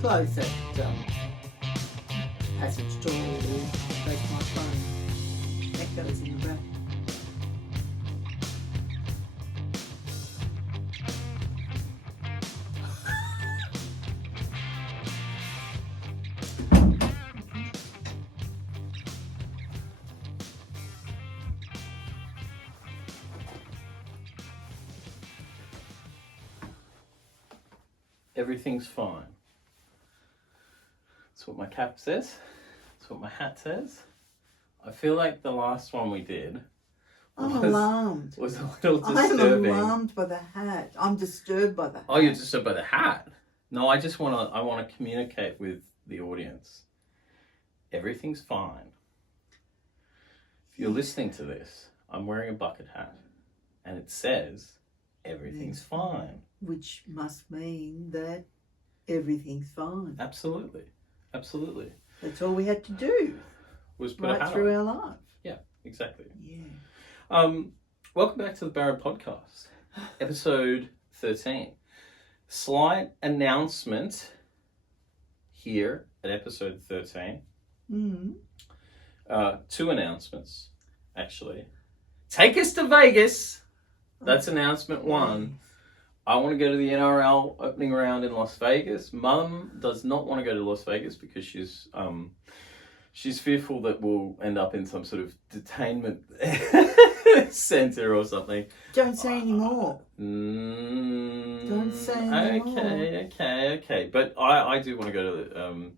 close that passage door or place my phone. That goes in the back. Everything's fine. That's what my cap says. That's what my hat says. I feel like the last one we did alarmed. Was a little disturbing. I'm alarmed by the hat. I'm disturbed by the hat. Oh, you're disturbed by the hat? No, I want to communicate with the audience. Everything's fine. If you're listening to this, I'm wearing a bucket hat and it says everything's fine. Which must mean that everything's fine. Absolutely. Absolutely. That's all we had to do. Was put a hat through on. our life. Yeah, exactly. Yeah. Welcome back to the BARROW Podcast, episode 13. Slight announcement here at episode 13. Mm-hmm. 2 announcements, actually. Take us to Vegas. That's announcement 1. I want to go to the NRL opening round in Las Vegas. Mum does not want to go to Las Vegas because she's fearful that we'll end up in some sort of detainment center or something. Don't say anymore. Don't say anymore. Okay. But I do want to go to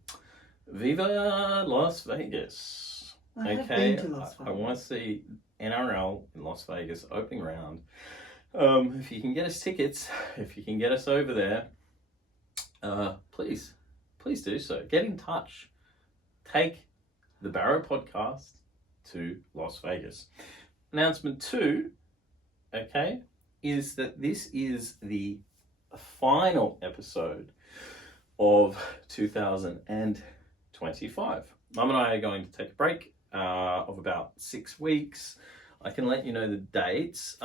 Viva Las Vegas. I have been to Las Vegas. I want to see NRL in Las Vegas opening round. If you can get us tickets, if you can get us over there, please do so. Get in touch. Take the BARROW Podcast to Las Vegas. Announcement 2, okay, is that this is the final episode of 2025. Mum and I are going to take a break of about 6 weeks. I can let you know the dates.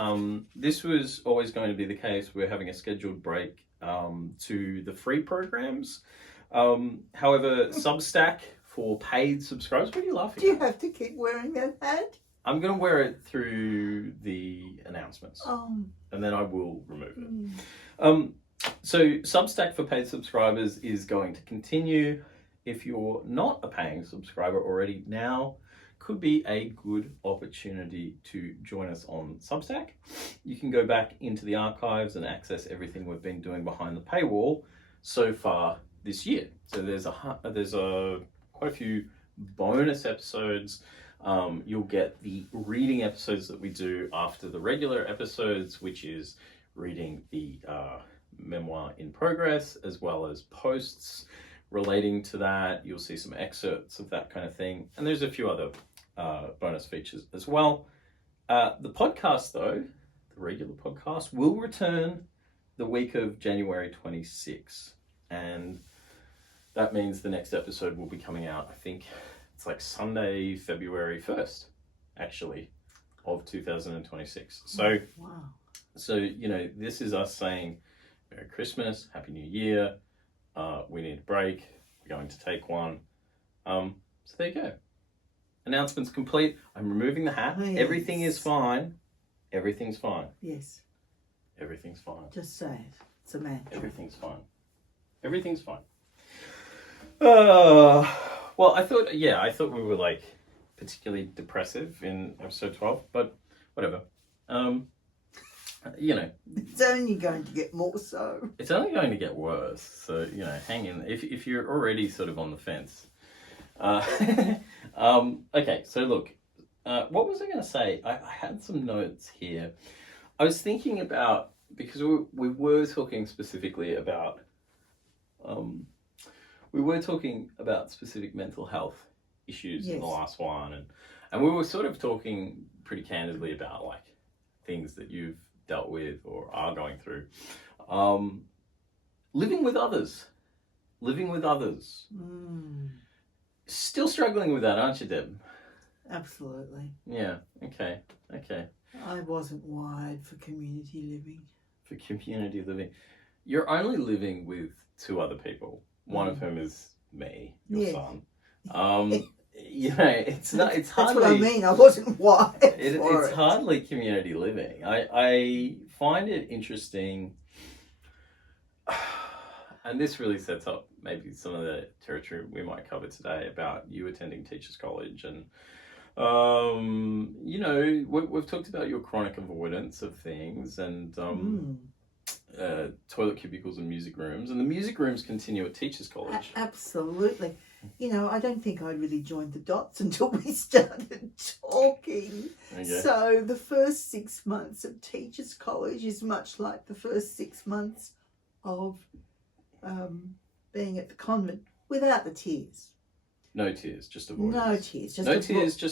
This was always going to be the case. We're having a scheduled break to the free programs. However, Substack for paid subscribers. What are you laughing at? Do you have to keep wearing that hat? I'm going to wear it through the announcements. And then I will remove it. So Substack for paid subscribers is going to continue. If you're not a paying subscriber already, now could be a good opportunity to join us on Substack. You can go back into the archives and access everything we've been doing behind the paywall so far this year. So there's quite a few bonus episodes. You'll get the reading episodes that we do after the regular episodes, which is reading the memoir in progress, as well as posts relating to that. You'll see some excerpts of that kind of thing. And there's a few other bonus features as well. The podcast, though, the regular podcast, will return the week of January 26th. And that means the next episode will be coming out, I think it's like Sunday, February 1st, actually, of 2026. So, wow. So, you know, this is us saying Merry Christmas, Happy New Year. We need a break. We're going to take one. So there you go. Announcement's complete. I'm removing the hat. Yes. Everything is fine. Everything's fine. Yes. Everything's fine. Just say it. It's a mantra. Everything's fine. Everything's fine. Well, I thought we were like particularly depressive in episode 12, but whatever. You know, it's only going to get more so. It's only going to get worse. So, you know, hang in. If you're already sort of on the fence. Okay, so look, what was I going to say? I had some notes here. I was thinking about, because we were talking specifically about, specific mental health issues in the last one. And we were sort of talking pretty candidly about like things that you've dealt with or are going through. Living with others. Still struggling with that, aren't you, Deb? Absolutely. Yeah, okay. I wasn't wired for community living. You're only living with 2 other people. one of whom is me, your Yeah. son. It's not. It's hardly. That's what I mean. I wasn't wired for It's it. hardly community living. I find it interesting, and this really sets up maybe some of the territory we might cover today about you attending teachers' college, and we've talked about your chronic avoidance of things, and toilet cubicles and music rooms, and the music rooms continue at teachers' college. Absolutely. I don't think I really joined the dots until we started talking. Okay. So the first 6 months of teachers' college is much like the first 6 months of being at the convent without the tears. No tears, just avoidance. No tears. Just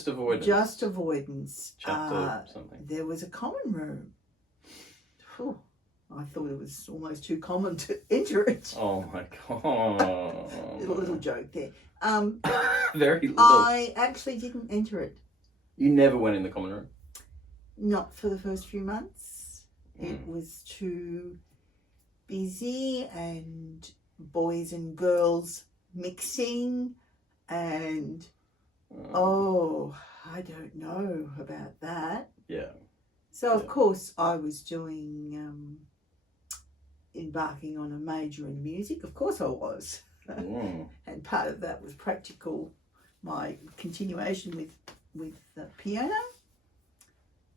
avoidance. Just avoidance. Chapter something. There was a common room. Whew. I thought it was almost too common to enter it. Oh my god. little joke there. Very little. I actually didn't enter it. You never went in the common room? Not for the first few months. It was too busy, and boys and girls mixing, and I don't know about that. Yeah. So of course I was doing embarking on a major in music. Of course I was. And part of that was practical, my continuation with the piano.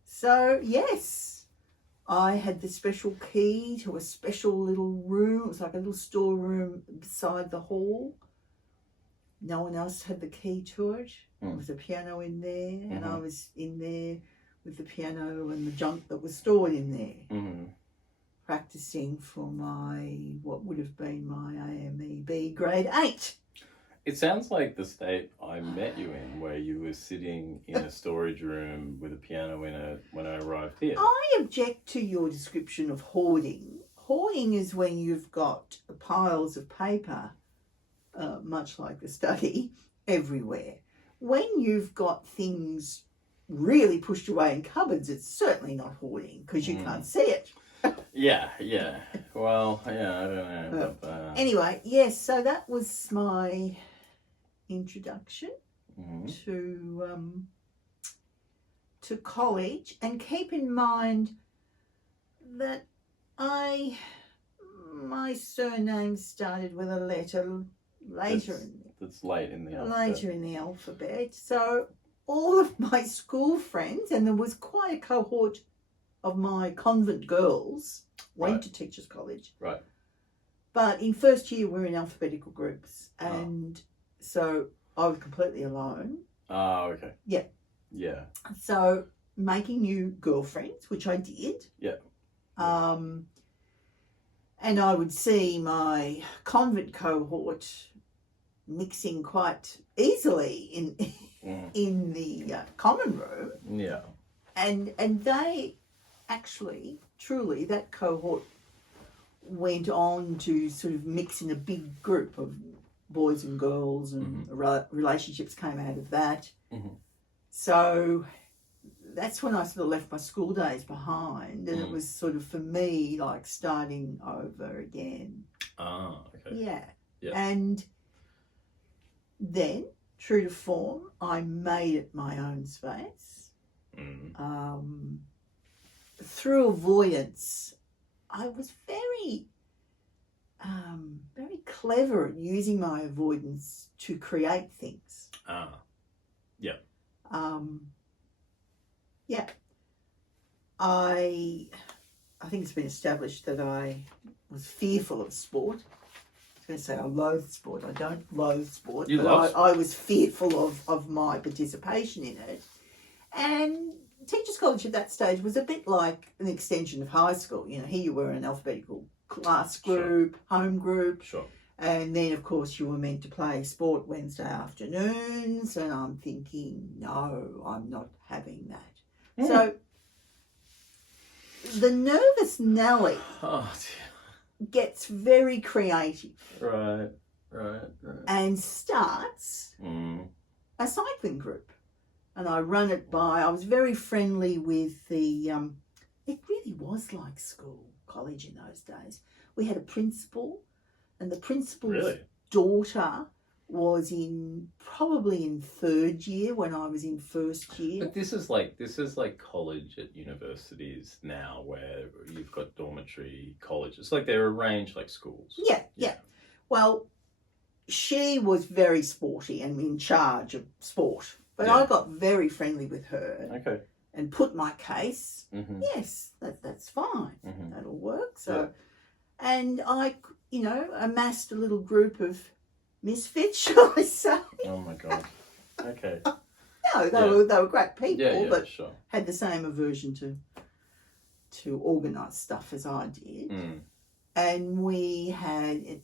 So yes, I had the special key to a special little room. It was like a little storeroom beside the hall. No one else had the key to it. There was a piano in there, and I was in there with the piano and the junk that was stored in there, practicing for what would have been my AMEB grade 8. It sounds like the state I met you in, where you were sitting in a storage room with a piano in it when I arrived here. I object to your description of hoarding. Hoarding is when you've got piles of paper, much like the study, everywhere. When you've got things really pushed away in cupboards, it's certainly not hoarding because you can't see it. Yeah. Well, yeah, I don't know about that. Anyway, yes, so that was my introduction to college. And keep in mind that my surname started with a letter later. That's late in the alphabet. Later in the alphabet. So all of my school friends, and there was quite a cohort of my convent girls, went to teachers' college. Right. But in first year, we were in alphabetical groups. And so I was completely alone. Oh, okay. Yeah. Yeah. So making new girlfriends, which I did. Yeah. And I would see my convent cohort mixing quite easily in the common room. Yeah. And they actually, truly, that cohort went on to sort of mix in a big group of boys and girls, and relationships came out of that. So that's when I sort of left my school days behind, and it was sort of, for me, like starting over again. Ah, okay. Yeah. Yeah. And then, true to form, I made it my own space. Through avoidance, I was very clever at using my avoidance to create things. Yeah. Yeah. I think it's been established that I was fearful of sport. I was going to say I loathe sport. I don't loathe sport. You love sport. I was fearful of my participation in it. And teachers' college at that stage was a bit like an extension of high school. You know, here you were in an alphabetical class group, home group. Sure. And then, of course, you were meant to play sport Wednesday afternoons. And I'm thinking, no, I'm not having that. So the nervous Nelly gets very creative. Right. And starts a cycling group. And I run it by, I was very friendly with the, it really was like college in those days. We had a principal, and the principal's daughter was probably in third year when I was in first year. But this is like college at universities now, where you've got dormitory colleges. Like they're arranged like schools. Yeah. Well, she was very sporty and in charge of sport, but I got very friendly with her. Okay. And put my case. Mm-hmm. Yes, that's fine. Mm-hmm. That'll work. So, and I, amassed a little group of misfits, shall I say? Oh my God. Okay. No, they were great people, but sure. had the same aversion to organised stuff as I did. Mm. And we had an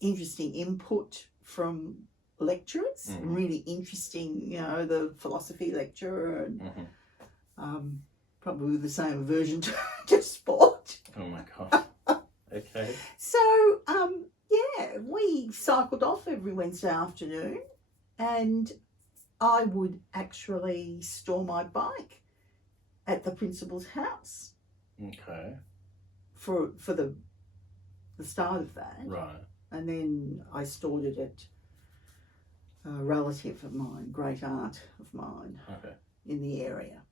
interesting input from lecturers, really interesting, the philosophy lecturer, and probably the same aversion to sport. Oh my God. Okay. So, we cycled off every Wednesday afternoon, and I would actually store my bike at the principal's house. Okay. For the start of that. Right. And then I stored it at a relative of mine, great aunt of mine, in the area.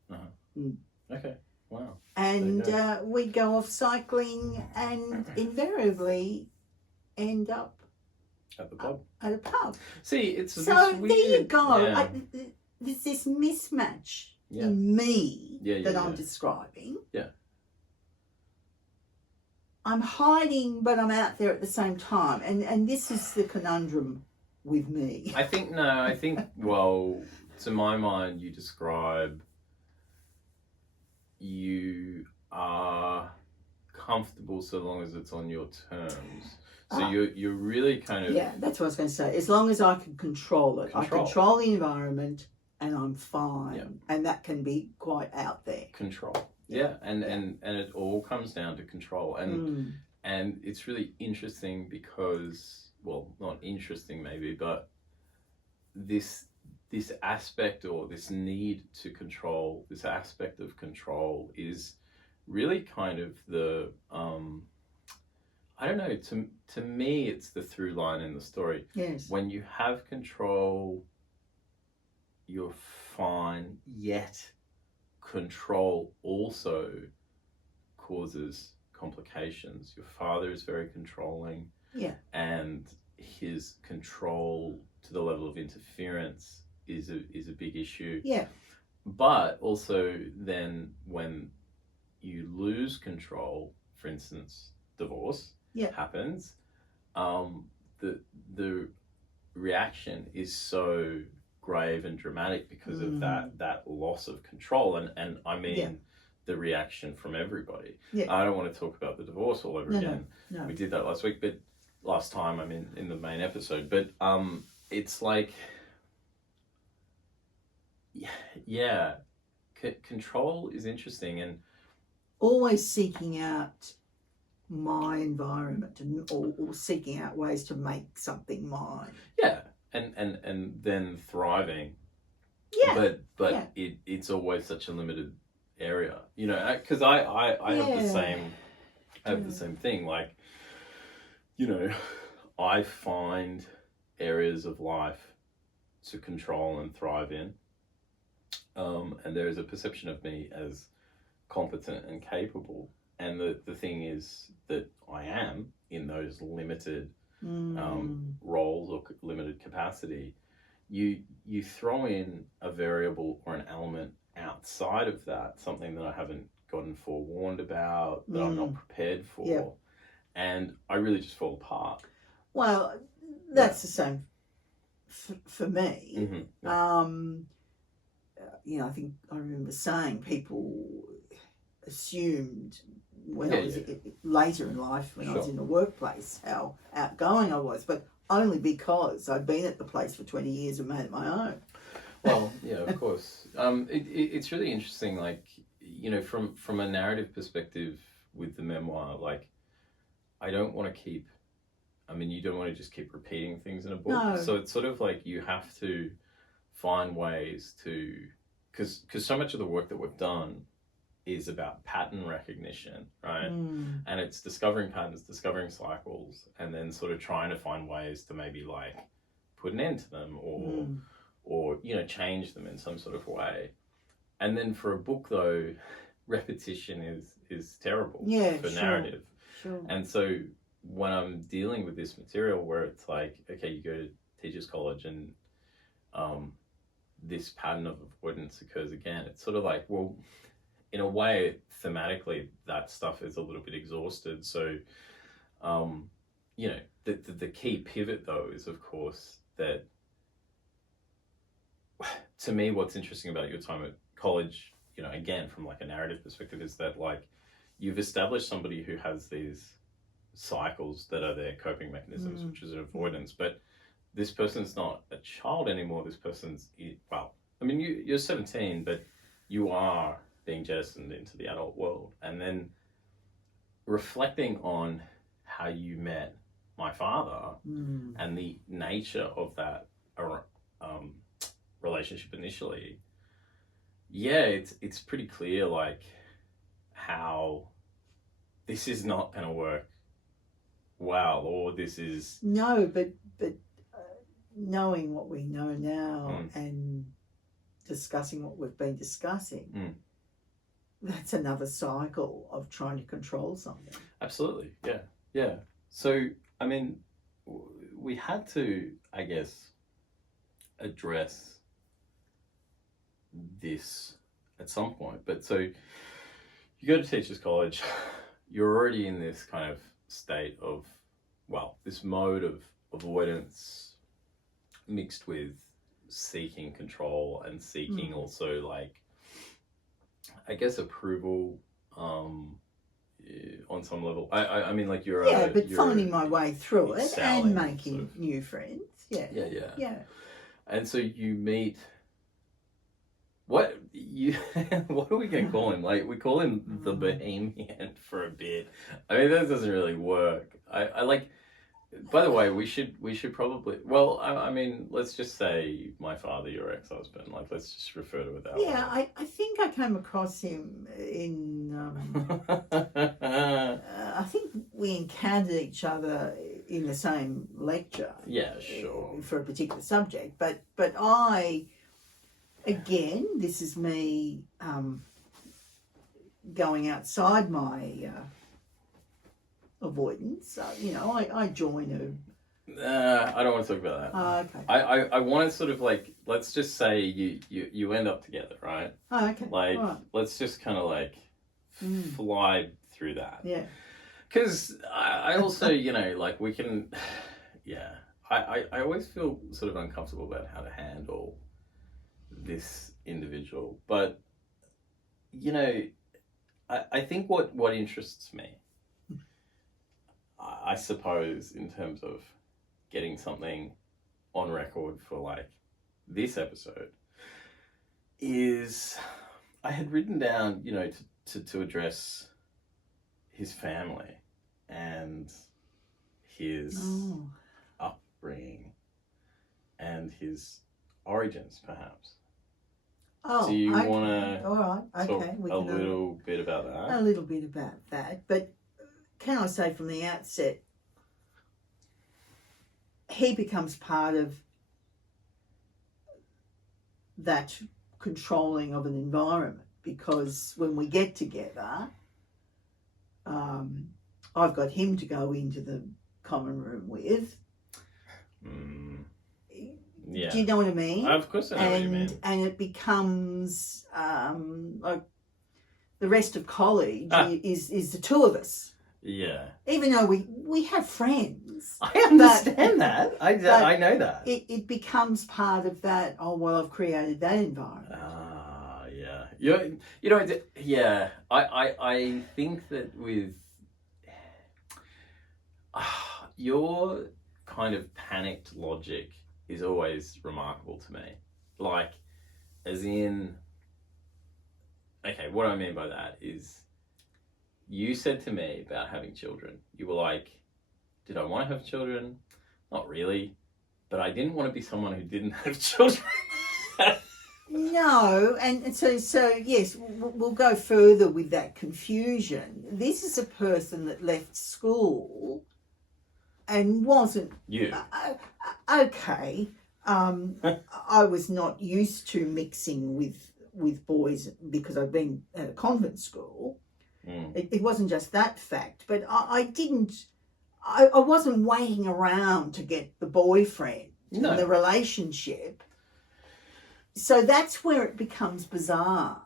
Okay. Wow. And we'd go off cycling and invariably end up at the pub. At a pub. See, it's so this weird, there you go. Yeah. There's this mismatch in me that I'm describing. Yeah. I'm hiding, but I'm out there at the same time, and this is the conundrum with me. I think well, to my mind, you describe you are comfortable so long as it's on your terms. So you're really kind of... Yeah, that's what I was going to say. As long as I can control it. I control the environment and I'm fine. Yeah. And that can be quite out there. Control. Yeah. And it all comes down to control. And it's really interesting because, well, not interesting maybe, but this aspect or this need to control, this aspect of control is really kind of the... I don't know, to me, it's the through line in the story. Yes. When you have control, you're fine, yet control also causes complications. Your father is very controlling. Yeah. And his control to the level of interference is a big issue. Yeah. But also then when you lose control, for instance, divorce, happens, the reaction is so grave and dramatic because of that loss of control, and I mean the reaction from everybody. I don't want to talk about the divorce all over again. No. We did that last week, but last time, I mean, in the main episode, but it's like control is interesting, and always seeking out my environment or seeking out ways to make something mine. Yeah, and then thriving. Yeah. But it's always such a limited area, because I have the same thing. Like, I find areas of life to control and thrive in, and there is a perception of me as competent and capable. And the thing is that I am in those limited roles or limited capacity. You throw in a variable or an element outside of that, something that I haven't gotten forewarned about, that I'm not prepared for, and I really just fall apart. Well, that's the same for me. Mm-hmm. I think I remember saying people assumed when I was later in life, when I was in the workplace, how outgoing I was, but only because I'd been at the place for 20 years and made it my own. Well, yeah, of course. It's really interesting, like, from a narrative perspective with the memoir, like, I don't want to you don't want to just keep repeating things in a book. No. So it's sort of like you have to find ways to, because so much of the work that we've done is about pattern recognition, right? And it's discovering patterns, discovering cycles, and then sort of trying to find ways to maybe like put an end to them or you know, change them in some sort of way. And then for a book though, repetition is terrible for narrative. Sure. And so when I'm dealing with this material where it's like, okay, you go to teachers college and this pattern of avoidance occurs again, it's sort of like, well, in a way, thematically, that stuff is a little bit exhausted. So, you know, the key pivot though is, of course, that to me, what's interesting about your time at college, you know, again, from like a narrative perspective, is that like you've established somebody who has these cycles that are their coping mechanisms, which is an avoidance, but this person's not a child anymore. This person's, well, I mean, you're 17, but you are being jettisoned into the adult world. And then reflecting on how you met my father and the nature of that relationship initially, it's pretty clear like how this is not going to work well, or this is... No, but knowing what we know now and discussing what we've been discussing, that's another cycle of trying to control something. Absolutely, yeah. So, I mean, we had to, I guess, address this at some point. But so you go to teachers college, you're already in this kind of state of, well, this mode of avoidance mixed with seeking control and seeking also like, I guess, approval on some level. I mean, like you're finding my way through it and making sort of new friends. Yeah. And so you meet. What are we gonna call him? Like we call him the Bohemian for a bit. I mean, that doesn't really work. I like. By the way, we should probably. Well, I mean, let's just say my father, your ex-husband. Like, let's just refer to it that way. Yeah, I think I came across him in. I think we encountered each other in the same lecture. Yeah, sure. For a particular subject, but I, again, this is me going outside my. Avoidance. You know, I join I don't want to talk about that. Okay. I want to sort of like, let's just say you end up together, right? Okay. Like, let's just kind of like fly through that. Yeah. Because I also, you know, like we can, I always feel sort of uncomfortable about how to handle this individual. But, you know, I think what interests me, I suppose, in terms of getting something on record for like this episode, is I had written down, you know, to address his family and his upbringing and his origins, perhaps. Oh, do you want to talk a little bit about that? A little bit about that, but can I say from the outset, he becomes part of that controlling of an environment, because when we get together, I've got him to go into the common room with. Yeah. Do you know what I mean? Of course I know what you mean. And it becomes like the rest of college is the two of us. Yeah. Even though we have friends. I understand that. I know that. It becomes part of that, I've created that environment. Yeah. You know, yeah. I think that with your kind of panicked logic is always remarkable to me. Like, as in, okay, what I mean by that is, you said to me about having children, you were like, did I want to have children? Not really, but I didn't want to be someone who didn't have children. No, and so yes, we'll go further with that confusion. This is a person that left school and wasn't okay. I was not used to mixing with boys because I've been at a convent school. It wasn't just that fact, but I wasn't waiting around to get the boyfriend in the relationship. So that's where it becomes bizarre.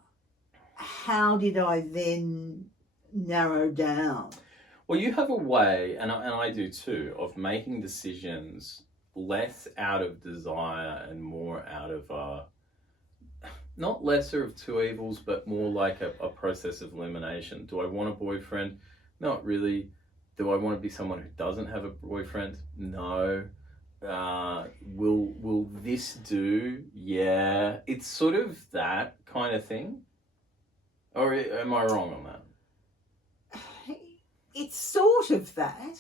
How did I then narrow down? Well, you have a way, and I do too, of making decisions less out of desire and more out of, not lesser of two evils, but more like a process of elimination. Do I want a boyfriend? Not really. Do I want to be someone who doesn't have a boyfriend? No. Will this do? Yeah. It's sort of that kind of thing. Or am I wrong on that? It's sort of that.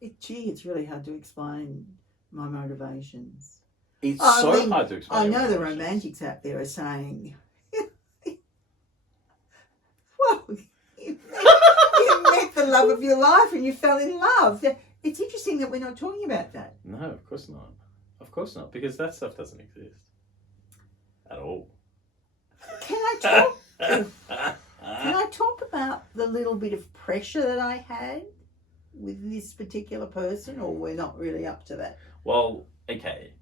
It's really hard to explain my motivations. It's hard to explain. I know the romantics out there are saying, well, you met the love of your life and you fell in love. It's interesting that we're not talking about that. No, of course not. Of course not, because that stuff doesn't exist at all. Can I talk about the little bit of pressure that I had with this particular person, or we're not really up to that? Well, okay.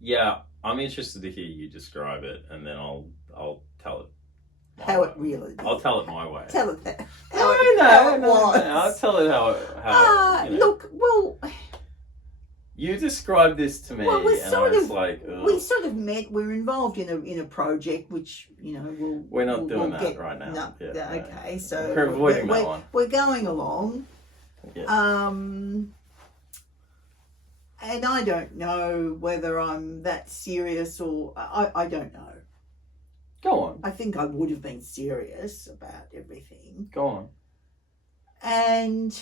Yeah, I'm interested to hear you describe it, and then I'll tell it. How it really is. I'll tell it my way. Tell it that. No. I'll tell it how look, well, you described this to me, well, and I was like, ugh. We sort of met. We're involved in a project, which we're not doing that right now. No, yeah, okay, so we're avoiding that one. We're going along. Yeah. And I don't know whether I'm that serious or I don't know. Go on. I think I would have been serious about everything. Go on. And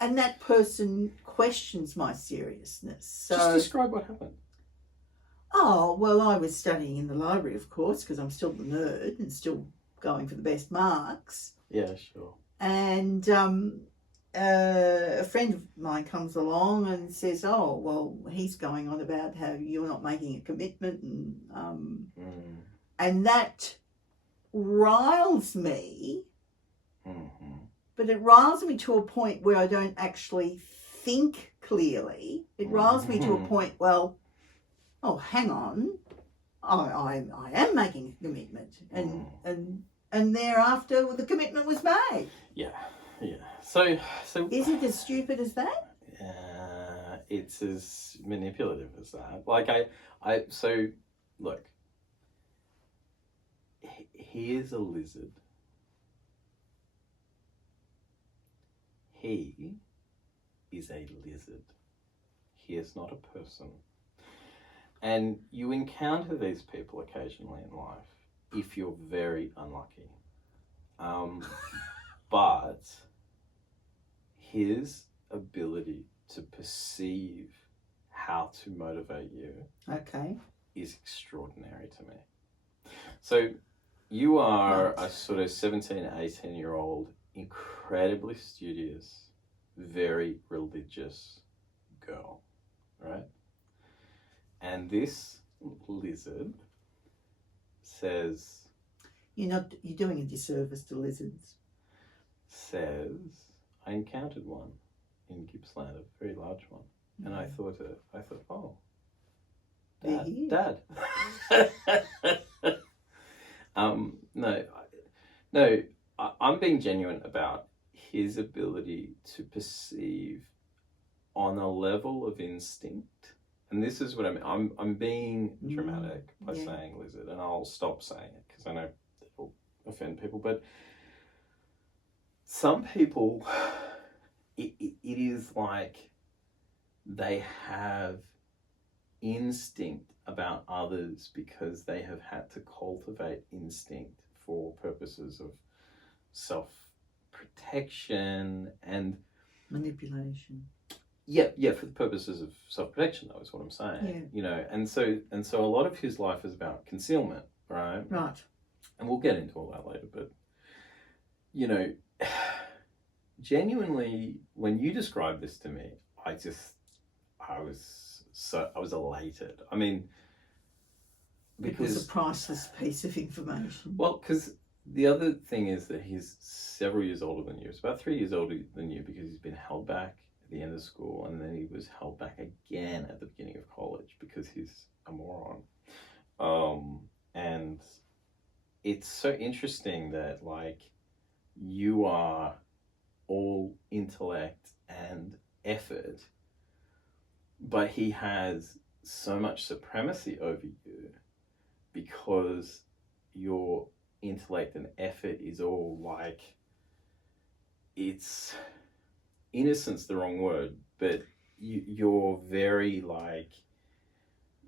that person questions my seriousness. So, just describe what happened. Oh, well, I was studying in the library, of course, because I'm still the nerd and still going for the best marks. Yeah, sure. And a friend of mine comes along and says, oh, well, he's going on about how you're not making a commitment. And that riles me. Mm-hmm. But it riles me to a point where I don't actually think clearly. It riles me to a point, well, oh, hang on. I am making a commitment. And thereafter the commitment was made. Yeah. So is it as stupid as that? It's as manipulative as that. Like look, he is a lizard. He is a lizard. He is not a person. And you encounter these people occasionally in life if you're very unlucky. But his ability to perceive how to motivate you is extraordinary to me. So you are a sort of 17, 18-year-old, incredibly studious, very religious girl, right? And this lizard says... You're doing a disservice to lizards. Says, I encountered one in Gippsland, a very large one. And I thought, oh, Dad. No, I'm being genuine about his ability to perceive on a level of instinct. And this is what I mean. I'm being dramatic by saying lizard, and I'll stop saying it because I know it'll offend people. But some people, it is like they have instinct about others because they have had to cultivate instinct for purposes of self-protection and manipulation. Yeah, for the purposes of self-protection, though, is what I'm saying. Yeah. You know, and so a lot of his life is about concealment, right? Right. And we'll get into all that later, but, you know, genuinely, when you described this to me, I was elated. I mean, because it was a priceless piece of information. Well, because the other thing is that he's several years older than you. It's about 3 years older than you because he's been held back at the end of school, and then he was held back again at the beginning of college because he's a moron. And it's so interesting that, like, you are all intellect and effort, but he has so much supremacy over you because your intellect and effort is all like, it's innocent's the wrong word, but you're very like,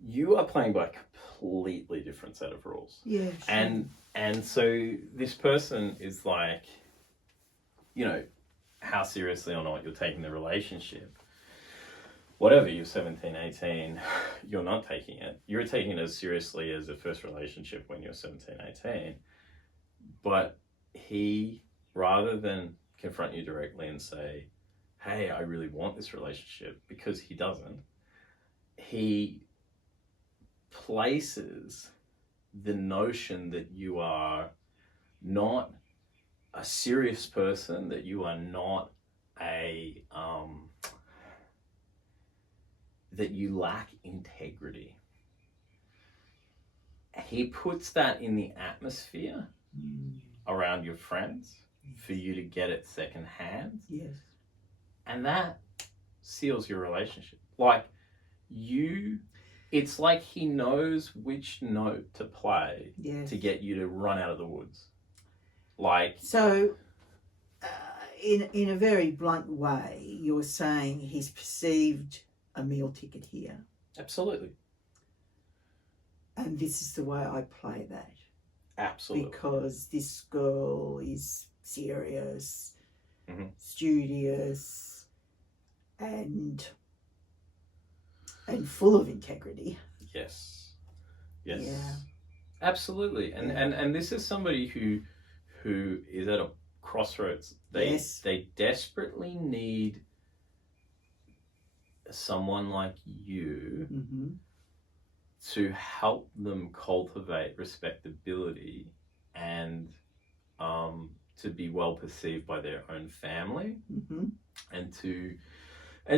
you are playing by a completely different set of rules. Yeah. Sure. And so this person is like, you know, how seriously or not you're taking the relationship. Whatever, you're 17, 18, you're not taking it. You're taking it as seriously as a first relationship when you're 17, 18. But he, rather than confront you directly and say, hey, I really want this relationship, because he doesn't, he places the notion that you are not a serious person, that you are not a, that you lack integrity. He puts that in the atmosphere around your friends for you to get it secondhand. Yes. And that seals your relationship. Like, it's like he knows which note to play to get you to run out of the woods. Like, so in a very blunt way, you're saying he's perceived a meal ticket here. Absolutely. And this is the way I play that. Absolutely. Because this girl is serious, studious, and full of integrity. Yes. Yeah. Absolutely. And this is somebody who is at a crossroads. They desperately need someone like you to help them cultivate respectability and to be well perceived by their own family, and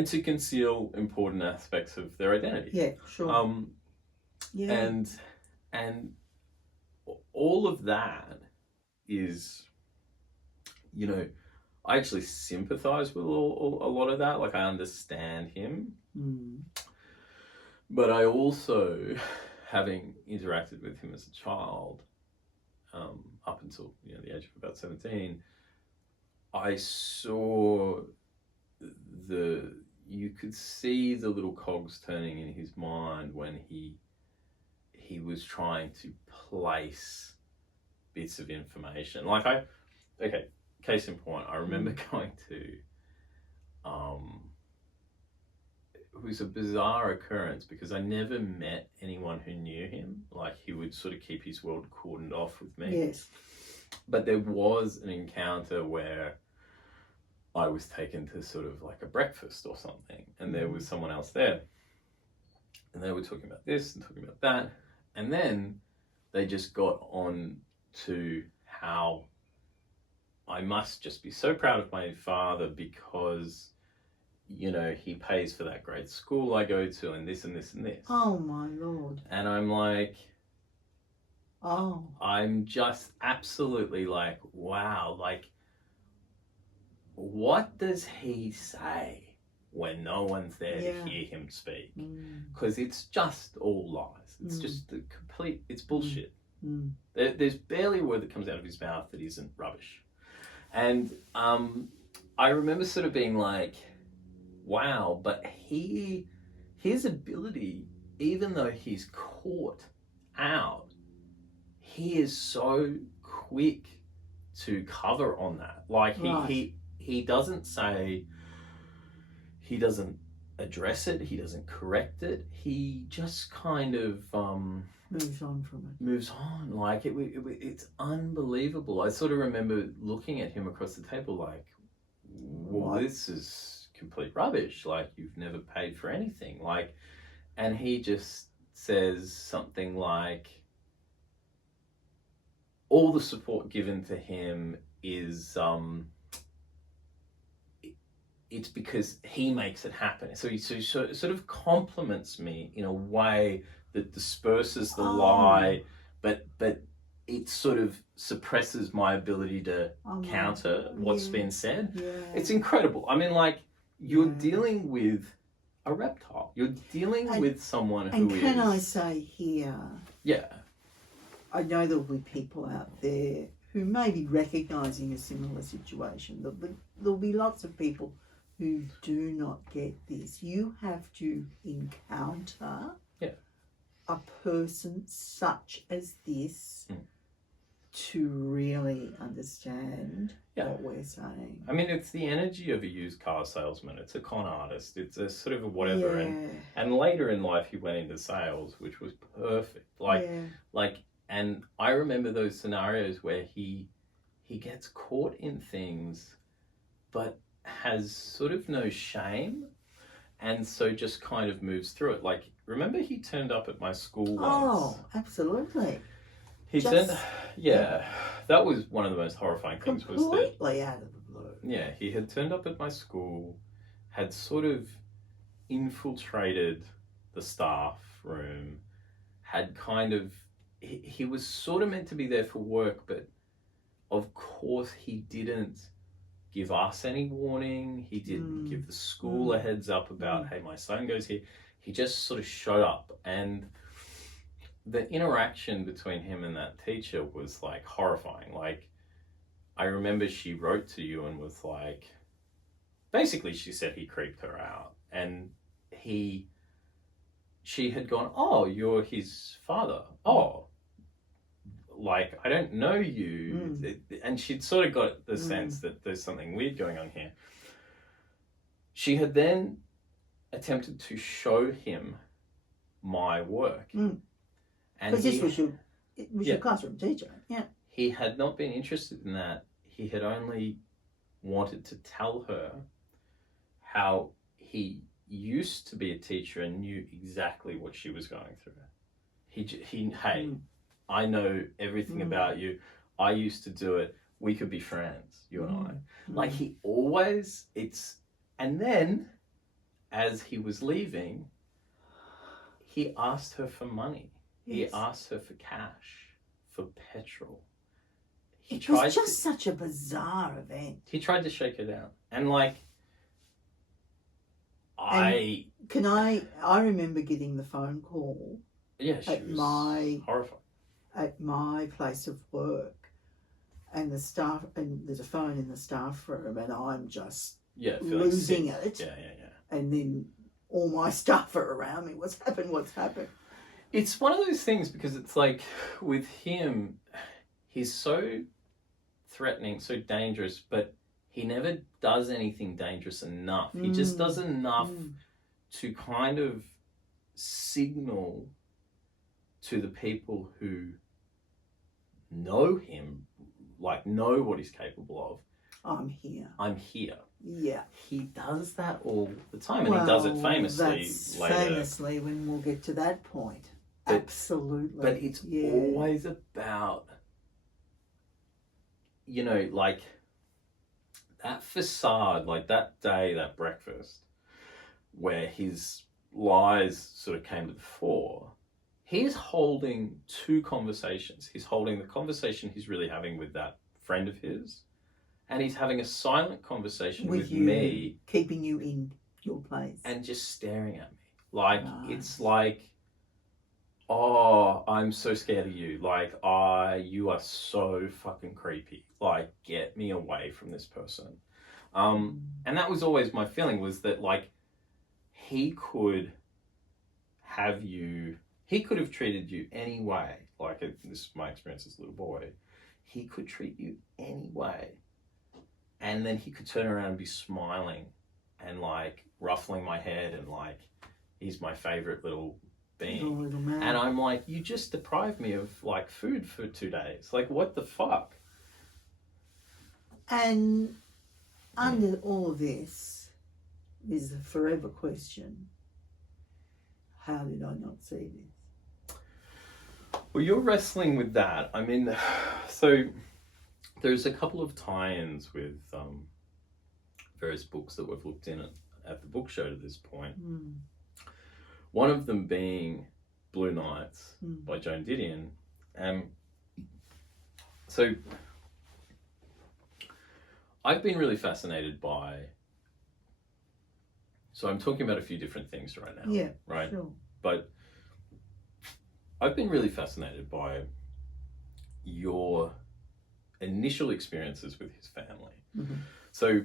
to conceal important aspects of their identity. Yeah, sure. And all of that is, you know, I actually sympathize with a lot of that. Like, I understand him. But I also, having interacted with him as a child, up until, you know, the age of about 17, I saw you could see the little cogs turning in his mind when he was trying to place bits of information. Like, case in point, I remember going to, it was a bizarre occurrence because I never met anyone who knew him. Like, he would sort of keep his world cordoned off with me. Yes. But there was an encounter where I was taken to sort of like a breakfast or something, and there was someone else there. And they were talking about this and talking about that. And then they just got on to how I must just be so proud of my father because, you know, he pays for that great school I go to and this and this and this. Oh my Lord. And I'm like, oh, I'm just absolutely like, wow, like, what does he say when no one's there to hear him speak? Because it's just all lies. It's just the complete, it's bullshit. There's barely a word that comes out of his mouth that isn't rubbish. And I remember sort of being like, wow, but his ability, even though he's caught out, he is so quick to cover on that. Like, he doesn't say, he doesn't address it. He doesn't correct it. He just kind of moves on from it. Moves on. Like it's unbelievable. I sort of remember looking at him across the table like, well, this is complete rubbish. Like, you've never paid for anything. Like, and he just says something like, all the support given to him is it's because he makes it happen. So he sort of compliments me in a way that disperses the lie, but it sort of suppresses my ability to counter what's been said. Yeah. It's incredible. I mean, like, you're dealing with a reptile. You're dealing with someone who is... And can I say here... Yeah. I know there'll be people out there who may be recognising a similar situation. There'll be lots of people who do not get this. You have to encounter a person such as this to really understand what we're saying. I mean, it's the energy of a used car salesman. It's a con artist. It's a sort of a whatever. Yeah. And later in life, he went into sales, which was perfect. And I remember those scenarios where he gets caught in things, but has sort of no shame, and so just kind of moves through it. Like, remember he turned up at my school once? Oh, absolutely. That was one of the most horrifying things. Completely out of the blue. Yeah, he had turned up at my school, had sort of infiltrated the staff room, had kind of... He was sort of meant to be there for work, but of course he didn't give us any warning. He didn't give the school a heads up about, hey, my son goes here. He just sort of showed up, and the interaction between him and that teacher was like horrifying. Like, I remember she wrote to you and was like, basically she said he creeped her out, and she had gone, oh, you're his father. Oh, like, I don't know you. And she'd sort of got the sense that there's something weird going on here. She had then attempted to show him my work. And this was your classroom teacher. Yeah. He had not been interested in that. He had only wanted to tell her how he used to be a teacher and knew exactly what she was going through. Hey, I know everything about you. I used to do it. We could be friends, you and I. Like, he always, and then as he was leaving, he asked her for money. He asked her for cash, for petrol. It was just such a bizarre event. He tried to shake her down. And like, I remember getting the phone call horrified. At my place of work, and the staff, and there's a phone in the staff room, and I'm just losing it. Yeah. And then all my staff are around me. What's happened? It's one of those things, because it's like, with him, he's so threatening, so dangerous, but he never does anything dangerous enough. He just does enough to kind of signal to the people who know him, like, know what he's capable of. I'm here. Yeah. He does that all the time, and he does it famously later. Famously, when we'll get to that point. Absolutely. But it's always about, like, that facade, like that day, that breakfast, where his lies sort of came to the fore. He's holding two conversations. He's holding the conversation he's really having with that friend of his, and he's having a silent conversation with me. Keeping you in your place. And just staring at me. Like, It's like, oh, I'm so scared of you. Like, you are so fucking creepy. Like, get me away from this person. And that was always my feeling, was that, like, he could have treated you any way. Like, this is my experience as a little boy. He could treat you any way. And then he could turn around and be smiling and like ruffling my head and like he's my favorite little being. Little man. And I'm like, you just deprived me of like food for 2 days. Like, what the fuck? And under all of this is the forever question: how did I not see this? Well, you're wrestling with that. I mean, so there's a couple of tie-ins with various books that we've looked in at the book show to this point. One of them being Blue Nights by Joan Didion. So I've been really fascinated by, so I'm talking about a few different things right now. Yeah, right? Sure. But I've been really fascinated by your initial experiences with his family. So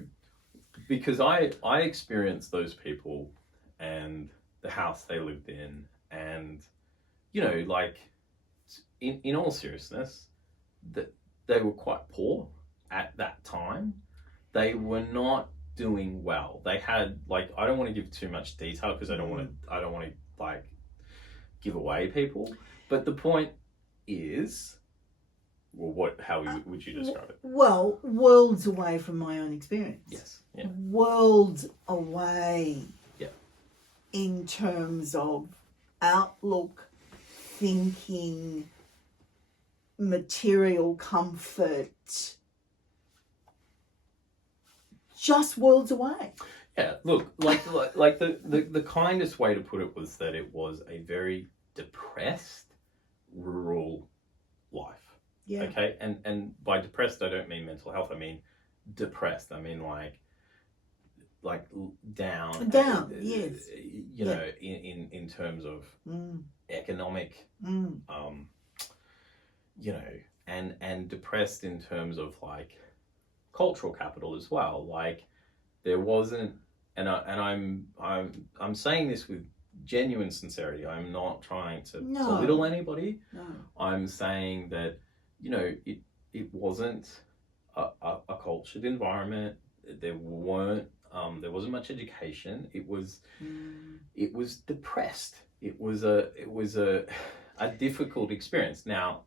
because I experienced those people and the house they lived in, and you know, like in all seriousness, that they were quite poor at that time. They were not doing well. They had, like, I don't want to give too much detail because I don't want to like give away people, but the point is, well, how would you describe it? Well, worlds away from my own experience. Yes. Yeah. Worlds away. Yeah. In terms of outlook, thinking, material comfort, just worlds away. Yeah, look, like the kindest way to put it was that it was a very depressed rural life. Yeah. Okay, and by depressed I don't mean mental health. I mean depressed. I mean like down. Down. Yes. You know, in terms of economic. You know, and depressed in terms of like cultural capital as well. Like there wasn't, and I'm saying this with genuine sincerity. I'm not trying to belittle anybody. No. I'm saying that, you know, it wasn't a cultured environment. There wasn't much education. It was depressed. It was a difficult experience. Now,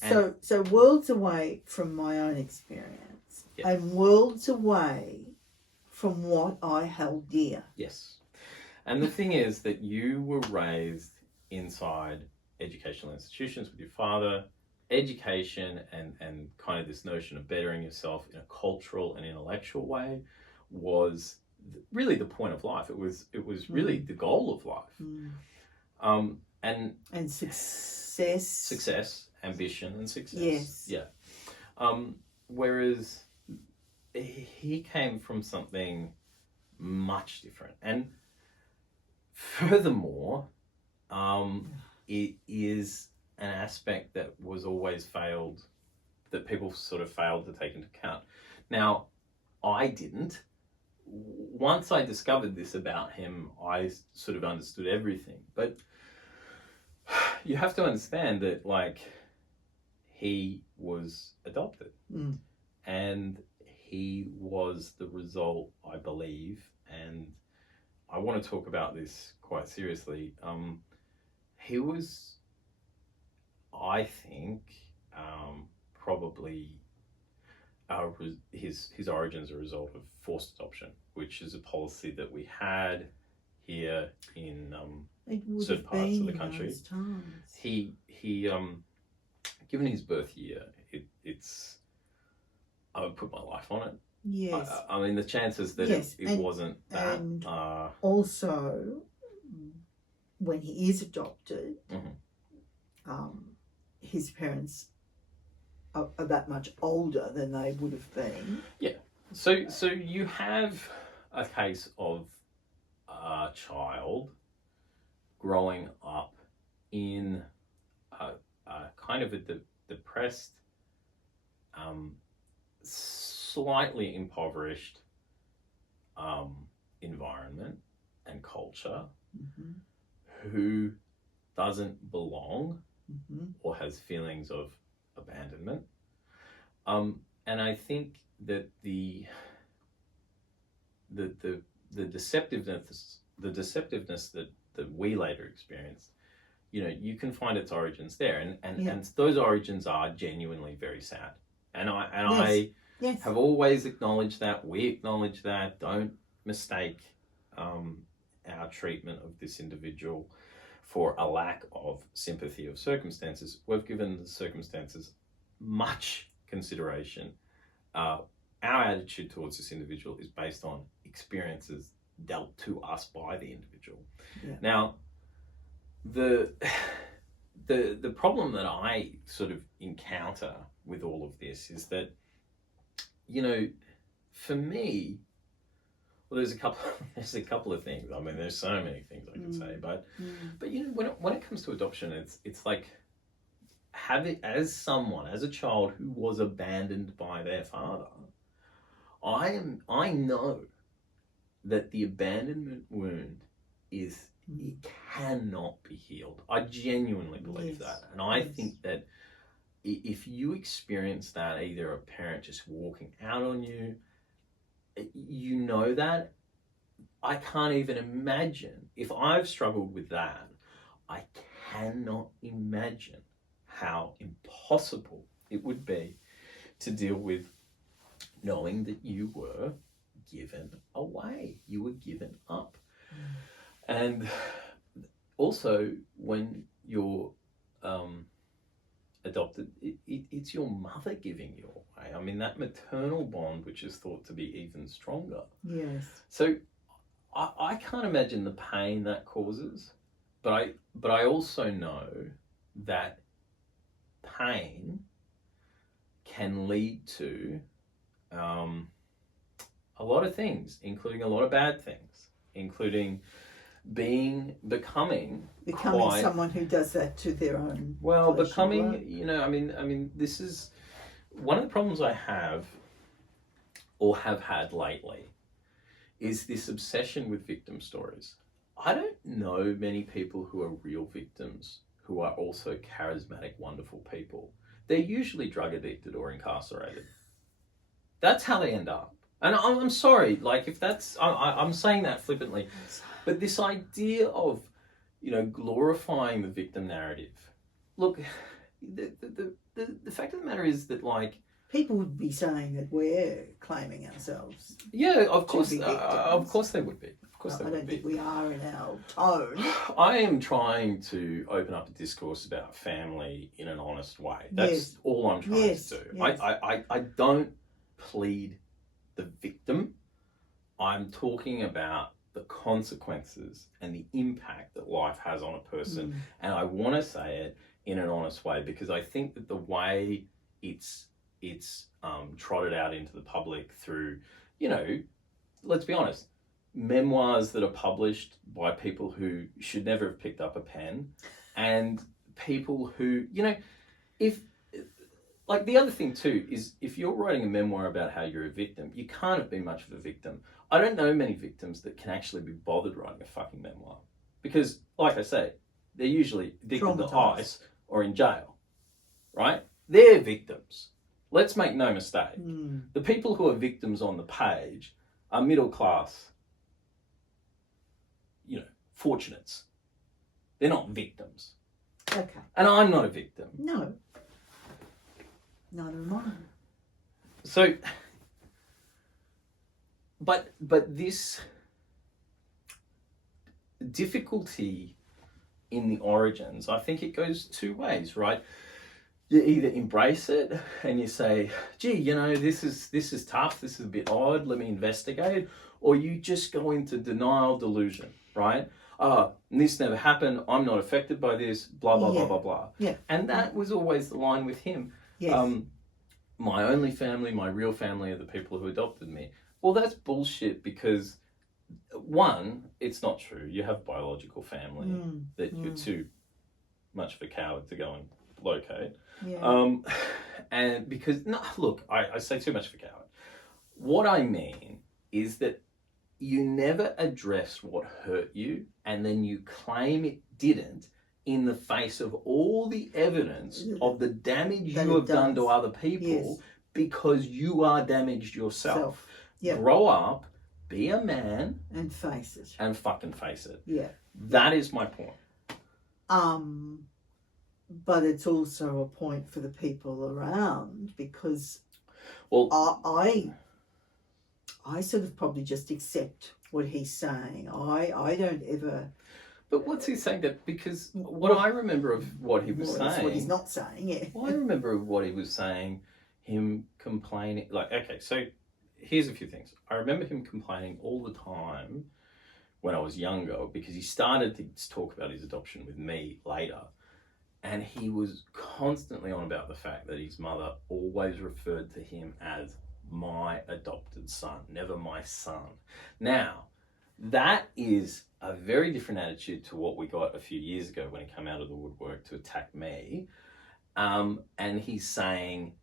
so worlds away from my own experience, and worlds away from what I held dear. Yes. And the thing is that you were raised inside educational institutions with your father. Education and kind of this notion of bettering yourself in a cultural and intellectual way was really the point of life. It was really the goal of life. And success, ambition and success. Yes. Yeah. Whereas he came from something much different. And furthermore, it is an aspect that was always failed, that people sort of failed to take into account. Now, I didn't. Once I discovered this about him, I sort of understood everything. But you have to understand that, like, he was adopted. And he was the result, I believe, and I want to talk about this quite seriously. He was, I think, probably his origins are a result of forced adoption, which is a policy that we had here in certain parts of the country. He given his birth year, it's I would put my life on it. Yes. I mean, the chances that it wasn't that. And also, when he is adopted, his parents are that much older than they would have been. Yeah. So you have a case of a child growing up in a kind of a depressed, slightly impoverished environment and culture, who doesn't belong or has feelings of abandonment. And I think that the deceptiveness that we later experienced, you know, you can find its origins there, and those origins are genuinely very sad. And I have always acknowledged that. We acknowledge that. Don't mistake our treatment of this individual for a lack of sympathy of circumstances. We've given the circumstances much consideration. Our attitude towards this individual is based on experiences dealt to us by the individual. Yeah. Now, the problem that I sort of encounter with all of this is that, you know, for me, well, there's a couple of things. I mean, there's so many things I can say, but you know, when it comes to adoption, it's like as a child who was abandoned by their father, I know that the abandonment wound it cannot be healed. I genuinely believe that, and I think that if you experience that, either a parent just walking out on you, you know that. I can't even imagine, if I've struggled with that, I cannot imagine how impossible it would be to deal with knowing that you were given away, you were given up. And also, when you're adopted, it's your mother giving you away. I mean, that maternal bond, which is thought to be even stronger. Yes. So I can't imagine the pain that causes, but I also know that pain can lead to a lot of things, including a lot of bad things, including becoming someone who does that to their own. Well, becoming, you know, I mean, this is one of the problems I have or have had lately, is this obsession with victim stories. I don't know many people who are real victims who are also charismatic, wonderful people. They're usually drug addicted or incarcerated. That's how they end up. And I'm sorry, like, if that's, I'm saying that flippantly, but this idea of, you know, glorifying the victim narrative. Look, the fact of the matter is that, like, people would be saying that we're claiming ourselves. Yeah, of course they would be. Of course, I don't think we are in our tone. I am trying to open up a discourse about family in an honest way. That's all I'm trying to do. Yes. I don't plead the victim. I'm talking about the consequences and the impact that life has on a person. And I want to say it in an honest way, because I think that the way it's trotted out into the public through, you know, let's be honest, memoirs that are published by people who should never have picked up a pen, and people who, you know, if, like, the other thing too is, if you're writing a memoir about how you're a victim, you can't have been much of a victim. I don't know many victims that can actually be bothered writing a fucking memoir, because, like I say, they're usually addicted to ice or in jail, right? They're victims. Let's make no mistake. The people who are victims on the page are middle class, you know, fortunates. They're not victims. Okay. And I'm not a victim. No. Neither am I. So, but this difficulty in the origins, I think it goes two ways, right? You either embrace it and you say, gee, you know, this is tough, this is a bit odd, let me investigate, or you just go into denial delusion, right? This never happened, I'm not affected by this, blah, blah, blah, blah, blah. Yeah. And that was always the line with him. Yes. My only family, my real family, are the people who adopted me. Well, that's bullshit, because one, it's not true. You have biological family that you're too much of a coward to go and locate. Yeah. And because, no, look, I say too much of a coward. What I mean is that you never address what hurt you, and then you claim it didn't in the face of all the evidence of the damage you have done to other people, because you are damaged yourself. Yeah. Grow up be a man and face it. And fucking face it. Yeah. That is my point. But it's also a point for the people around, because I sort of probably just accept what he's saying. I don't ever. But what's he saying? That because what I remember of what he was saying. What he's not saying, yeah. Well, I remember of what he was saying. Him complaining, like, okay, so here's a few things. I remember him complaining all the time when I was younger, because he started to talk about his adoption with me later, and he was constantly on about the fact that his mother always referred to him as my adopted son, never my son. Now, that is a very different attitude to what we got a few years ago when he came out of the woodwork to attack me. And he's saying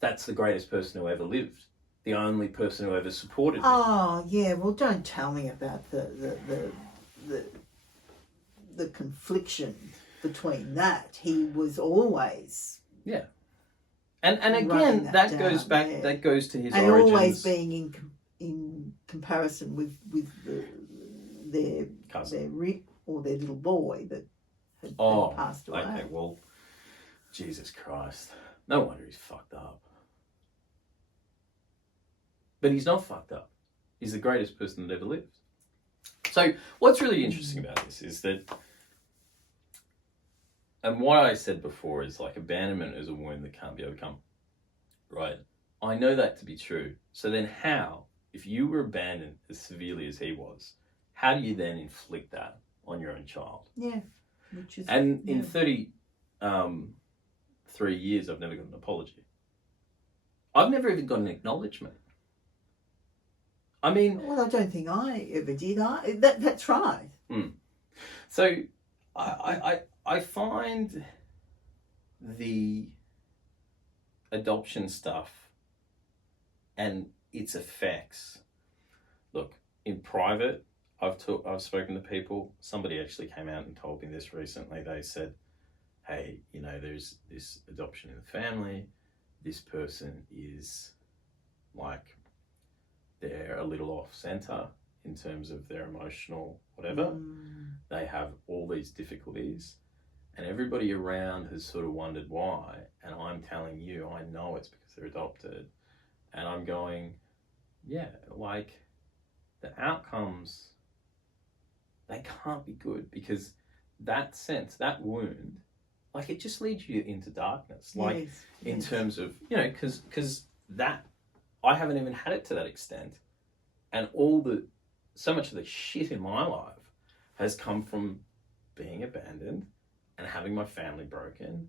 that's the greatest person who ever lived, the only person who ever supported me. Oh, yeah, well, don't tell me about the confliction between that. He was always... Yeah. And again, that goes back, yeah. That goes to his and origins. And always being in comparison with their cousin, or their little boy that had passed away. Okay, well, Jesus Christ. No wonder he's fucked up. But he's not fucked up. He's the greatest person that ever lived. So what's really interesting about this is that, and what I said before is like abandonment is a wound that can't be overcome, right? I know that to be true. So then how, if you were abandoned as severely as he was, how do you then inflict that on your own child? Yeah. In 33 years, I've never got an apology. I've never even got an acknowledgement. I mean... Well, I don't think I ever did. That's right. So I find the adoption stuff and its effects. Look, in private, I've spoken to people. Somebody actually came out and told me this recently. They said, hey, you know, there's this adoption in the family. This person is like, they're a little off center in terms of their emotional whatever. They have all these difficulties, and everybody around has sort of wondered why. And I'm telling you, I know it's because they're adopted. And I'm going, yeah, like the outcomes, they can't be good, because that sense, that wound, like it just leads you into darkness. Like in terms of, you know, because that, I haven't even had it to that extent. And so much of the shit in my life has come from being abandoned and having my family broken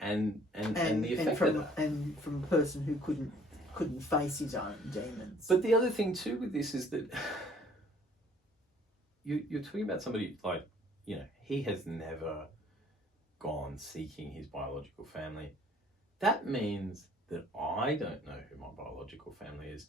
and the effect of that. And from a person who couldn't face his own demons. But the other thing too with this is that you're talking about somebody like, you know, he has never gone seeking his biological family. That means that I don't know who my biological family is.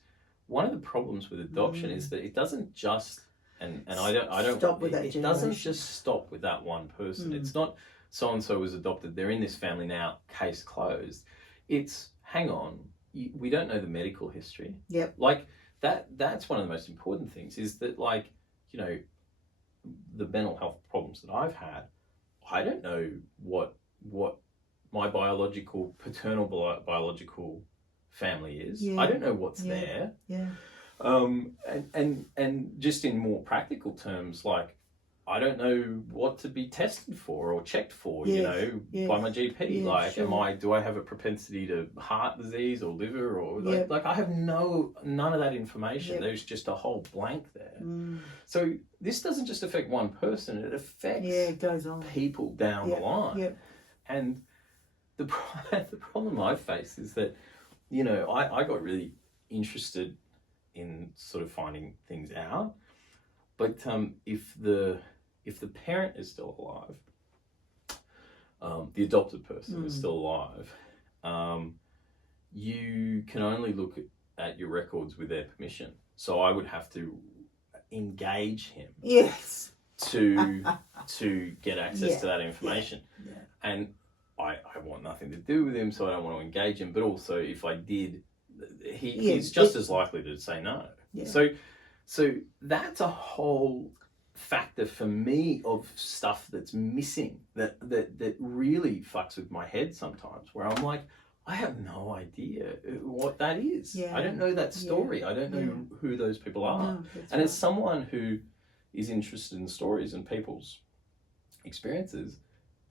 One of the problems with adoption is that it doesn't just it doesn't just stop with that one person. It's not so and so was adopted, they're in this family now, case closed. It's hang on, we don't know the medical history. Yep. Like that's one of the most important things, is that, like, you know, the mental health problems that I've had, I don't know what my paternal biological family is. I don't know what's there. And just in more practical terms, like, I don't know what to be tested for or checked for, you know, by my GP. Do I have a propensity to heart disease or liver or like I have none of that information. There's just a whole blank there. So this doesn't just affect one person, it affects it goes on. People down the line. And the problem I face is that, you know, I got really interested in sort of finding things out. But if the parent is still alive, the adopted person is still alive, you can only look at your records with their permission. So I would have to engage him. Yes. To get access to that information. And I want nothing to do with him, so I don't want to engage him. But also, if I did, he's just as likely to say no. So So that's a whole factor for me of stuff that's missing that really fucks with my head sometimes, where I'm like, I have no idea what that is. I don't know that story. I don't know who those people are. No, and as someone who is interested in stories and people's experiences,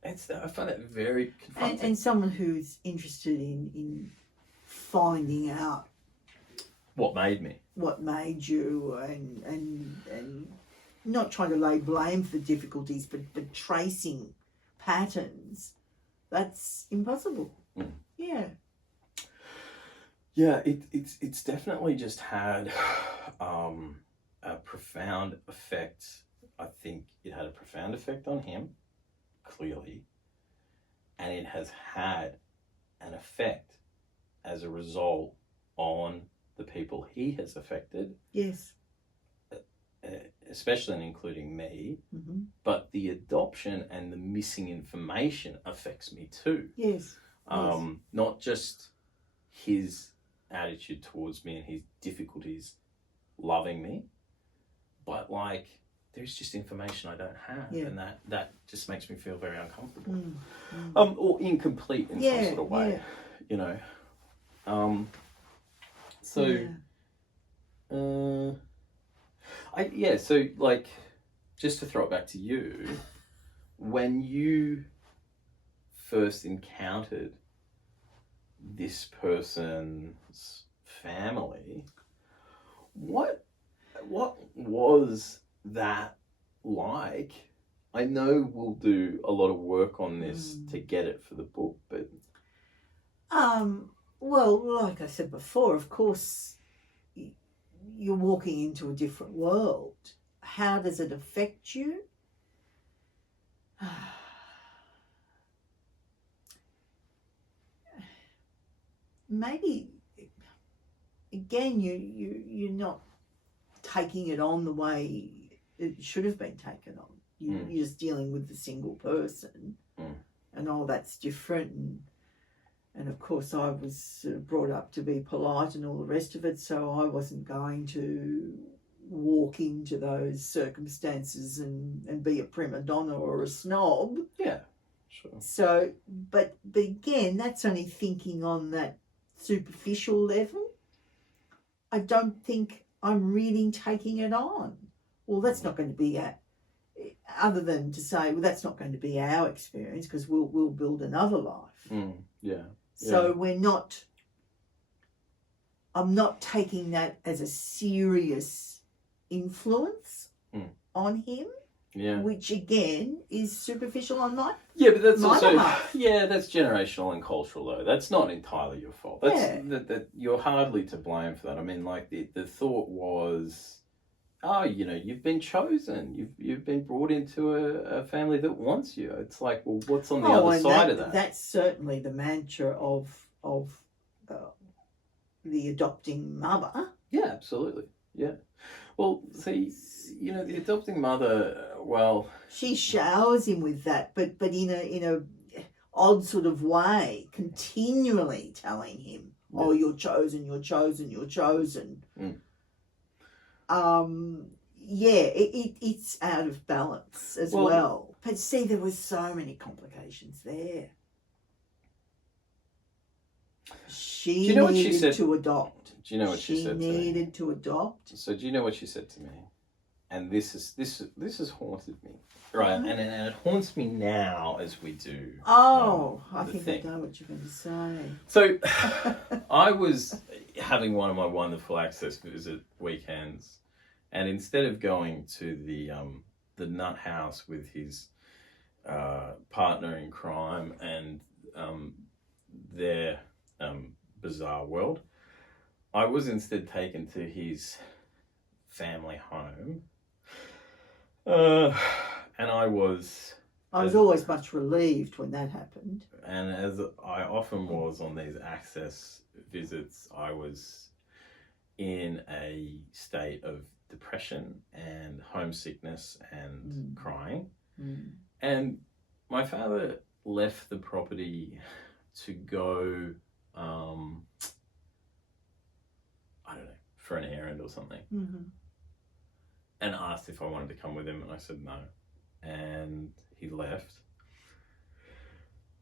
I find that very confronting. And someone who's interested in finding out what made you, and not trying to lay blame for difficulties, but tracing patterns, that's impossible. It's definitely just had a profound effect. I think it had a profound effect on him, clearly, and it has had an effect as a result on the people he has affected. Yes. Especially and including me, but the adoption and the missing information affects me too. Yes. Not just his attitude towards me and his difficulties loving me, but like there's just information I don't have, and that just makes me feel very uncomfortable, or incomplete in some sort of way, you know. So like, just to throw it back to you, when you first encountered this person's family, what was that like? I know we'll do a lot of work on this to get it for the book, but well, like I said before, of course, you're walking into a different world. How does it affect you? Maybe again, you're not taking it on the way it should have been taken on. You're just dealing with the single person, and that's different. And of course, I was brought up to be polite and all the rest of it, so I wasn't going to walk into those circumstances and be a prima donna or a snob. Yeah, sure. So, but again, that's only thinking on that superficial level. I don't think I'm really taking it on. Well, that's not going to be other than to say, well, that's not going to be our experience because we'll build another life. So I'm not taking that as a serious influence on him, which again is superficial on my but that's my also behalf. That's generational and cultural though. That's not entirely your fault. That you're hardly to blame for that. I mean, like the thought was, you've been chosen. You've been brought into a family that wants you. It's like, well, what's on the other side of that? That's certainly the mantra of the adopting mother. Yeah, absolutely. Yeah. Well, see, the adopting mother, she showers him with that, but in a odd sort of way, continually telling him, "Oh, you're chosen, you're chosen, you're chosen." It's out of balance as well. But see, there was so many complications there. She needed to adopt. Do you know what she said to me? She needed to adopt. So do you know what she said to me? And this has haunted me, right? And it haunts me now as we do. I think I know what you're going to say. So I was having one of my wonderful Access visit weekends, and instead of going to the nut house with his partner in crime and their bizarre world, I was instead taken to his family home, and I was always much relieved when that happened. And as I often was on these Access visits, I was in a state of depression and homesickness and crying. And my father left the property to go, I don't know, for an errand or something. and asked if I wanted to come with him, and I said no. And he left.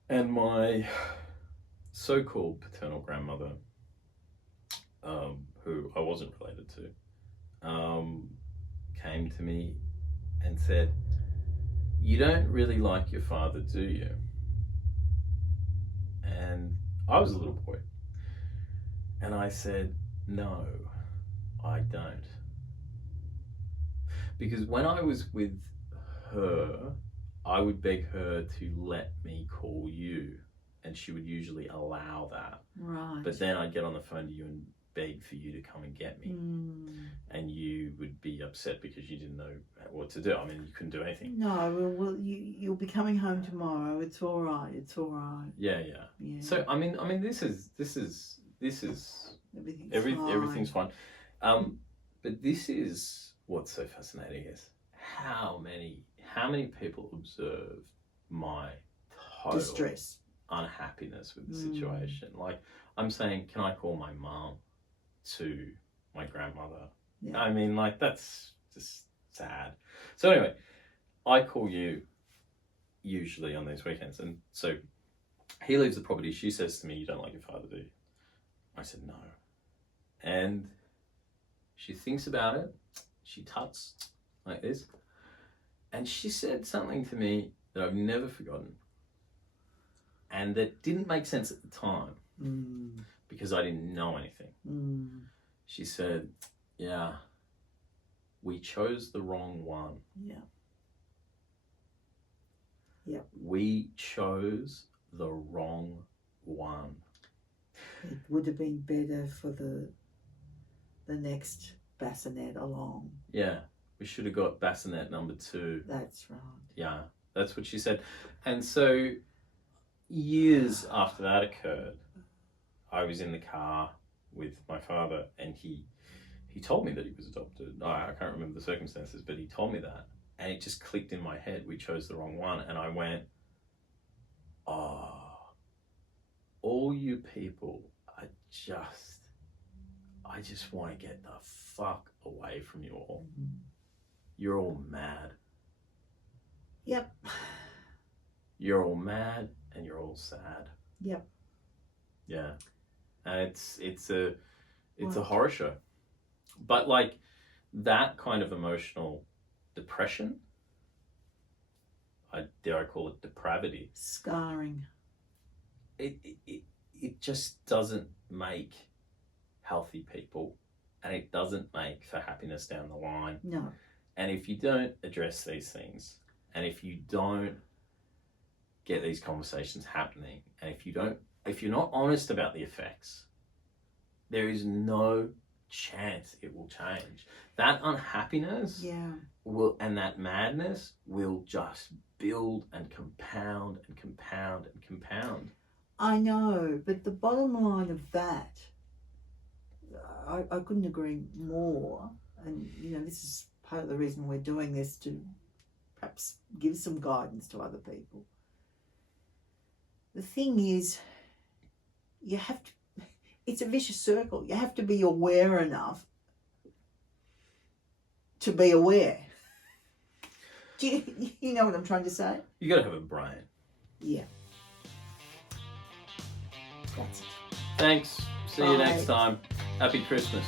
And my so-called paternal grandmother, who I wasn't related to, came to me and said, "You don't really like your father, do you?" And I was a little boy. And I said, "No, I don't." Because when I was with her, I would beg her to let me call you, and she would usually allow that. Right. But then I'd get on the phone to you and beg for you to come and get me. And you would be upset because you didn't know what to do. I mean, you couldn't do anything. No, well, you'll be coming home tomorrow. It's all right. It's all right. Yeah. So I mean, this is everything's fine. But this is what's so fascinating is how many people observe my total distress, unhappiness with the situation. Like, I'm saying, can I call my mom to my grandmother? Yeah. I mean, like, that's just sad. So anyway, I call you usually on these weekends, and so he leaves the property. She says to me, "You don't like your father, do you?" I said, "No." And she thinks about it. She tuts like this. And she said something to me that I've never forgotten. And that didn't make sense at the time because I didn't know anything. She said, "Yeah, we chose the wrong one." Yeah. Yep. We chose the wrong one. It would have been better for the next bassinet along. Yeah, we should have got bassinet number 2. That's right. Yeah, that's what she said. And so years after that occurred, I was in the car with my father, and he told me that he was adopted. I can't remember the circumstances, but he told me that. And it just clicked in my head. We chose the wrong one. And I went, "Oh, all you people are I just want to get the fuck away from you all. You're all mad. Yep. You're all mad and you're all sad." Yep. Yeah. And it's a horror show. But like that kind of emotional depression, dare I call it depravity, scarring, it just doesn't make healthy people, and it doesn't make for happiness down the line. No. And if you don't address these things, and if you don't get these conversations happening, and if you're not honest about the effects, there is no chance it will change. That unhappiness and that madness will just build and compound and compound and compound. I know, but the bottom line of that, I couldn't agree more. And, this is part of the reason we're doing this, to perhaps give some guidance to other people. The thing is, it's a vicious circle. You have to be aware enough to be aware. Do you know what I'm trying to say? You got to have a brain. Yeah. That's it. Thanks. See you next time. Happy Christmas.